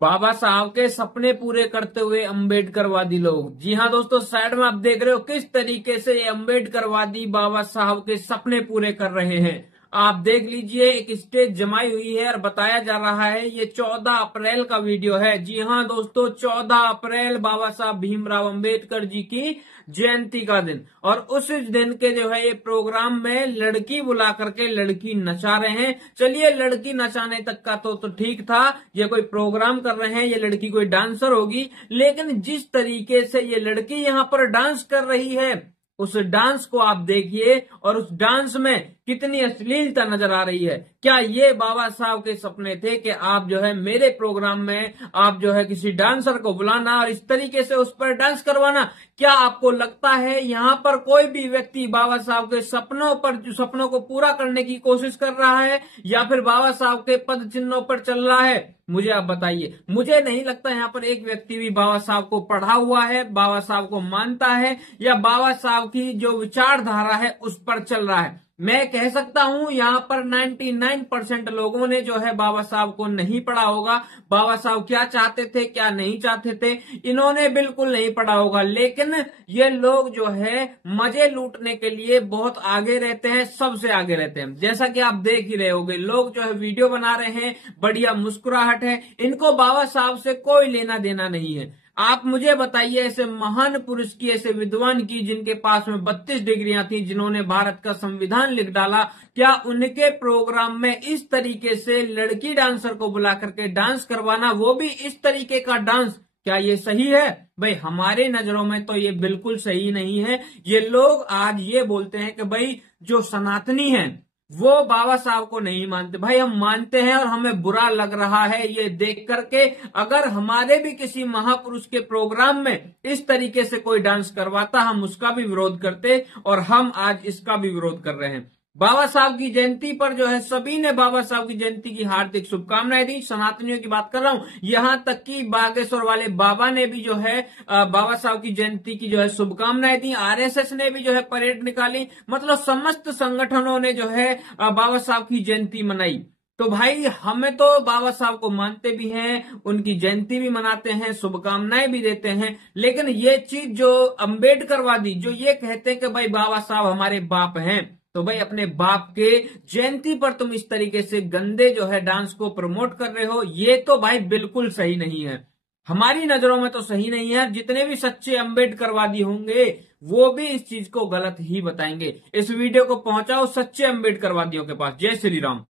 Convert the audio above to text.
बाबा साहब के सपने पूरे करते हुए अम्बेडकरवादी लोग। जी हाँ दोस्तों, साइड में आप देख रहे हो किस तरीके से ये अम्बेडकरवादी बाबा साहब के सपने पूरे कर रहे हैं। आप देख लीजिए, एक स्टेज जमाई हुई है और बताया जा रहा है ये 14 अप्रैल का वीडियो है। जी हाँ दोस्तों, 14 अप्रैल बाबा साहब भीमराव अम्बेडकर जी की जयंती का दिन, और उस दिन के जो है ये प्रोग्राम में लड़की बुला करके लड़की नचा रहे हैं। चलिए, लड़की नचाने तक का तो ठीक था, ये कोई प्रोग्राम कर रहे हैं, ये लड़की कोई डांसर होगी। लेकिन जिस तरीके से ये लड़की यहाँ पर डांस कर रही है, उस डांस को आप देखिए, और उस डांस में कितनी अश्लीलता नजर आ रही है। क्या ये बाबा साहब के सपने थे कि आप जो है मेरे प्रोग्राम में आप जो है किसी डांसर को बुलाना और इस तरीके से उस पर डांस करवाना? क्या आपको लगता है यहाँ पर कोई भी व्यक्ति बाबा साहब के सपनों को पूरा करने की कोशिश कर रहा है, या फिर बाबा साहब के पद चिन्हों पर चल रहा है? मुझे आप बताइए। मुझे नहीं लगता यहाँ पर एक व्यक्ति भी बाबा साहब को पढ़ा हुआ है, बाबा साहब को मानता है, या बाबा साहब की जो विचारधारा है उस पर चल रहा है। मैं कह सकता हूं यहाँ पर 99% लोगों ने जो है बाबा साहब को नहीं पढ़ा होगा। बाबा साहब क्या चाहते थे, क्या नहीं चाहते थे, इन्होंने बिल्कुल नहीं पढ़ा होगा। लेकिन ये लोग जो है मजे लूटने के लिए बहुत आगे रहते हैं, सबसे आगे रहते हैं। जैसा कि आप देख ही रहे होंगे, लोग जो है वीडियो बना रहे हैं, बढ़िया मुस्कुराहट है, इनको बाबा साहब से कोई लेना देना नहीं है। आप मुझे बताइए, ऐसे महान पुरुष की, ऐसे विद्वान की, जिनके पास में 32 डिग्रियां थी, जिन्होंने भारत का संविधान लिख डाला, क्या उनके प्रोग्राम में इस तरीके से लड़की डांसर को बुला करके डांस करवाना, वो भी इस तरीके का डांस, क्या ये सही है? भाई हमारे नजरों में तो ये बिल्कुल सही नहीं है। ये लोग आज ये बोलते हैं कि भाई जो सनातनी है वो बाबा साहब को नहीं मानते। भाई हम मानते हैं और हमें बुरा लग रहा है ये देख करके। अगर हमारे भी किसी महापुरुष के प्रोग्राम में इस तरीके से कोई डांस करवाता, हम उसका भी विरोध करते, और हम आज इसका भी विरोध कर रहे हैं। बाबा साहब की जयंती पर जो है सभी ने बाबा साहब की जयंती की हार्दिक शुभकामनाएं दी। सनातनियों की बात कर रहा हूं, यहां तक कि बागेश्वर वाले बाबा ने भी जो है बाबा साहब की जयंती की जो है शुभकामनाएं दी। आरएसएस ने भी जो है परेड निकाली। मतलब समस्त संगठनों ने जो है बाबा साहब की जयंती मनाई। तो भाई हमें तो बाबा साहब को मानते भी हैं, उनकी जयंती भी मनाते हैं, शुभकामनाएं भी देते हैं। लेकिन ये चीज जो अम्बेडकरवादी जो ये कहते हैं कि भाई बाबा साहब हमारे बाप हैं, तो भाई अपने बाप के जयंती पर तुम इस तरीके से गंदे जो है डांस को प्रमोट कर रहे हो, ये तो भाई बिल्कुल सही नहीं है। हमारी नजरों में तो सही नहीं है। जितने भी सच्चे अम्बेडकरवादी होंगे वो भी इस चीज को गलत ही बताएंगे। इस वीडियो को पहुंचाओ सच्चे अम्बेडकरवादियों के पास। जय श्री राम।